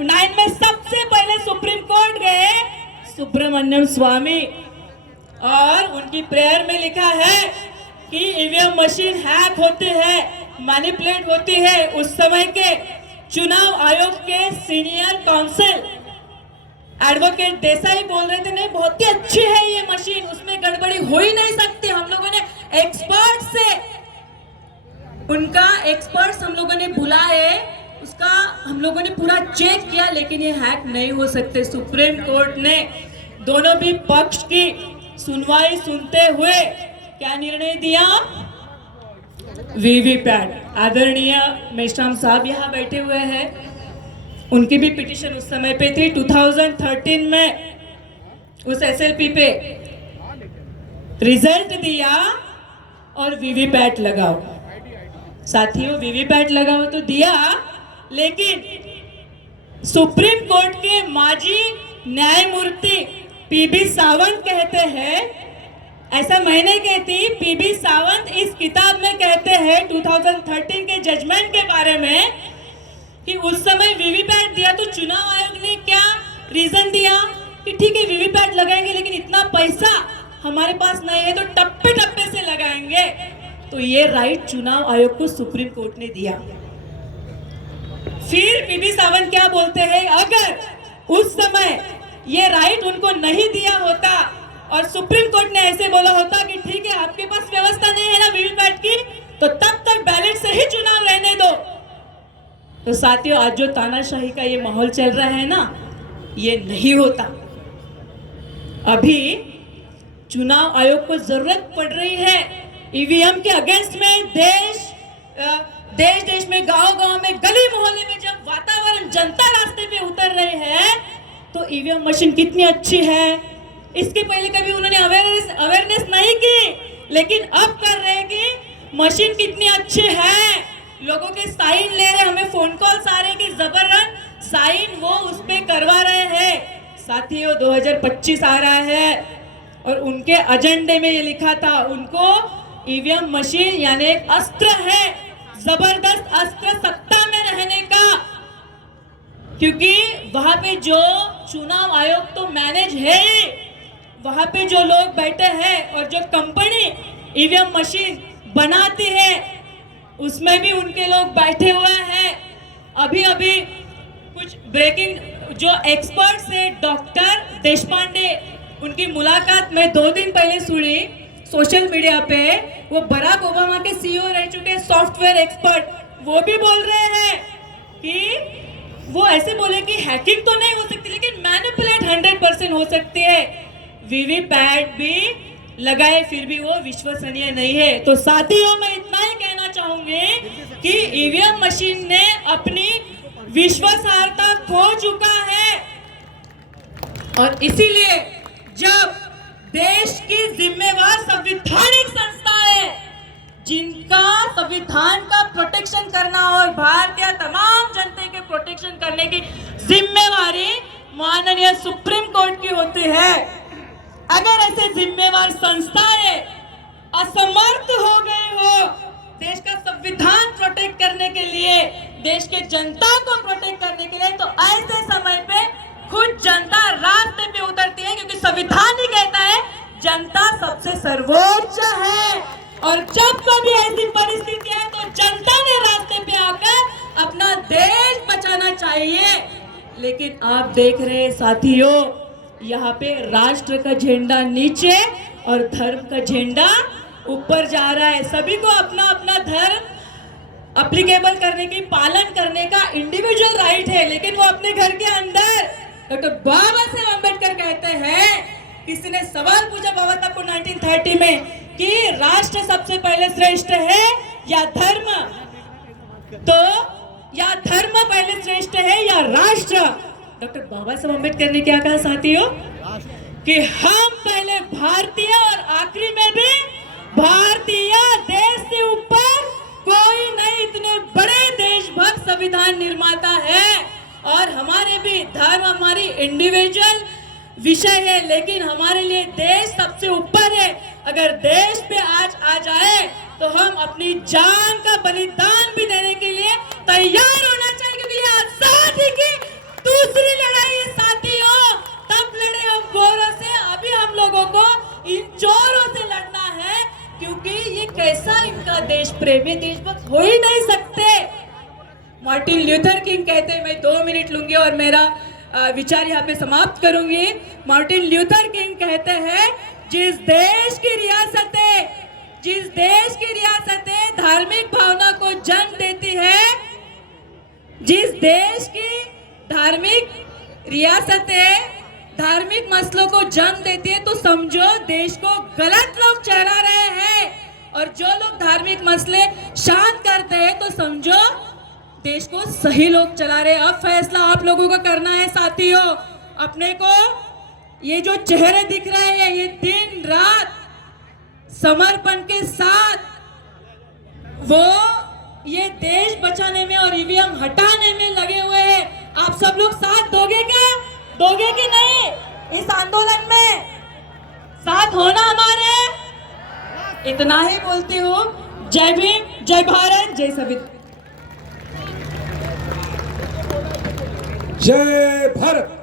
2009 में सबसे पहले सुप्रीम कोर्ट गए सुब्रमण्यम स्वामी, और उनकी प्रेयर में लिखा है कि ईवीएम मशीन हैक होते हैं, मैनिपुलेट होती है। उस समय के चुनाव आयोग के सीनियर काउंसिल एडवोकेट देसाई बोल रहे थे नहीं बहुत ही अच्छी है ये मशीन, उसमें गड़बड़ी हो ही नहीं सकती। हम लोगों ने एक्सपर्ट से उनका एक्सपर्ट्स हम लोगों ने बुलाए, उसका हम लोगों ने पूरा चेक किया, लेकिन ये हैक नहीं हो सकते। सुप्रीम कोर्ट ने दोनों भी पक्ष की सुनवाई सुनते हुए क्या निर्णय दिया? वीवीपैट। आदरणीय मेश्राम साहब यहाँ बैठे हुए हैं, उनकी भी पिटीशन उस समय पे थी 2013 में, उस एसएलपी पे रिजल्ट दिया और वीवीपैट लगाओ। साथियों वीवीपैट लगाओ तो दिया, लेकिन सुप्रीम कोर्ट के माजी न्यायमूर्ति पीबी सावंत कहते हैं, ऐसा मैं नहीं कहती, पीबी सावंत इस किताब में कहते हैं 2013 के जजमेंट के बारे में कि उस समय वीवीपैट दिया तो चुनाव आयोग ने क्या रीजन दिया कि ठीक है वीवीपैट लगाएंगे, लेकिन इतना पैसा हमारे पास नहीं है तो टप्पे टप्पे से लगाएंगे। तो ये राइट चुनाव आयोग को सुप्रीम कोर्ट ने दिया। फिर पीबी सावंत क्या बोलते हैं, अगर उस समय ये राइट उनको नहीं दिया होता और सुप्रीम कोर्ट ने ऐसे बोला होता कि ठीक है आपके पास व्यवस्था नहीं है ना वीवीपैट की, तो तब तक बैलेट से ही चुनाव रहने दो। तो साथियों आज जो तानाशाही का ये माहौल चल रहा है ना, ये नहीं होता। अभी चुनाव आयोग को जरूरत पड़ रही है ईवीएम के अगेंस्ट में। देश में गांव में गली मोहल्ले में जब वातावरण जनता रास्ते पे उतर रहे हैं तो ईवीएम मशीन कितनी अच्छी है, इसके पहले कभी उन्होंने अवेयरनेस नहीं की, लेकिन अब कर रहे हैं कि मशीन कितनी अच्छी है। लोगों के साइन ले रहे, हमें फोन कॉल्स आ रहे कि जबरन साइन वो उस पे करवा रहे हैं। साथियों 2025 आ रहा है और उनके एजेंडे में ये लिखा था, उनको ईवीएम मशीन यानी एक अस्त्र है, जबरदस्त अस्त्र सत्ता में रहने का, क्योंकि वहां पे जो चुनाव आयोग तो मैनेज है, वहां पे जो लोग बैठे हैं और जो कंपनी ईवीएम मशीन बनाती है उसमें भी उनके लोग बैठे हुए हैं। अभी कुछ ब्रेकिंग जो एक्सपर्ट्स है, डॉक्टर देशपांडे, उनकी मुलाकात में 2 दिन पहले सुनी सोशल मीडिया पे। वो बराक ओबामा के सीईओ रह चुके सॉफ्टवेयर एक्सपर्ट, वो भी बोल रहे हैं कि वो ऐसे बोले कि हैकिंग तो नहीं हो सकती लेकिन मैनिपुलेट 100% हो सकती है। वीवीपैट भी लगाए फिर भी वो विश्वसनीय नहीं है। तो साथियों मैं इतना ही कहना चाहूंगी कि ईवीएम मशीन ने अपनी विश्वासार्हता खो चुका है, और इसीलिए जब देश की जिम्मेवार संवैधानिक संस्थाएं जिनका संविधान का प्रोटेक्शन करना और भारतीय तमाम जनता के प्रोटेक्शन करने की जिम्मेवारी माननीय सुप्रीम कोर्ट की होती है, अगर ऐसे जिम्मेवार संस्थाएं असमर्थ हो गई हो देश का संविधान प्रोटेक्ट करने के लिए, देश के जनता को प्रोटेक्ट करने के लिए, तो ऐसे समय पे खुद जनता रास्ते पे उतरती है, क्योंकि संविधान ही कहता है जनता सबसे सर्वोच्च है। और जब कभी ऐसी परिस्थिति है तो जनता ने रास्ते पे आकर अपना देश बचाना चाहिए। लेकिन आप देख रहे हैं साथियों, यहाँ पे राष्ट्र का झंडा नीचे और धर्म का झंडा ऊपर जा रहा है। सभी को अपना अपना धर्म अप्लीकेबल करने की, पालन करने का इंडिविजुअल राइट है, लेकिन वो अपने घर के अंदर, डॉक्टर बाबा साहेब अम्बेडकर कहते हैं, किसी ने सवाल पूछा बाबा साहब को 1930 में कि राष्ट्र सबसे पहले श्रेष्ठ है या धर्म, तो या धर्म पहले श्रेष्ठ है या राष्ट्र। डॉक्टर बाबा साहेब अम्बेडकर ने क्या कहा साथियों कि हम पहले भारतीय और आखिरी में भी भारतीय, देश से ऊपर कोई नहीं, इतने बड़े देशभक्त संविधान निर्माता है, और हमारे भी धर्म हमारी इंडिविजुअल विषय है, लेकिन हमारे लिए देश सबसे ऊपर है। अगर देश पे आज आ जाए तो हम अपनी जान का बलिदान भी देने के लिए तैयार होना चाहिए, क्योंकि ये आजादी की क्योंकि ये कैसा इनका देश प्रेमी देशभक्त हो ही नहीं सकते। मार्टिन ल्यूथर किंग कहते हैं, मैं 2 मिनट लूंगी और मेरा विचार यहाँ पे समाप्त करूंगी। मार्टिन ल्यूथर किंग कहते हैं, जिस देश की रियासतें धार्मिक भावना को जन्म देती है, जिस देश की धार्मिक रियासतें धार्मिक मसलों को जन्म देती है, तो समझो देश को गलत लोग चला रहे हैं। और जो लोग धार्मिक मसले शांत करते हैं, तो समझो देश को सही लोग चला रहे हैं। अब फैसला आप लोगों को करना है साथियों। अपने को ये जो चेहरे दिख रहे हैं, ये दिन रात समर्पण के साथ वो ये देश बचाने में और ईवीएम हटाने में लगे हुए हैं। आप सब लोग साथ दोगे क्या? दोगे कि नहीं? इस आंदोलन में साथ होना हमारे। इतना ही बोलती हूँ। जय भीम, जय भारत, जय संविधान। जय भारत।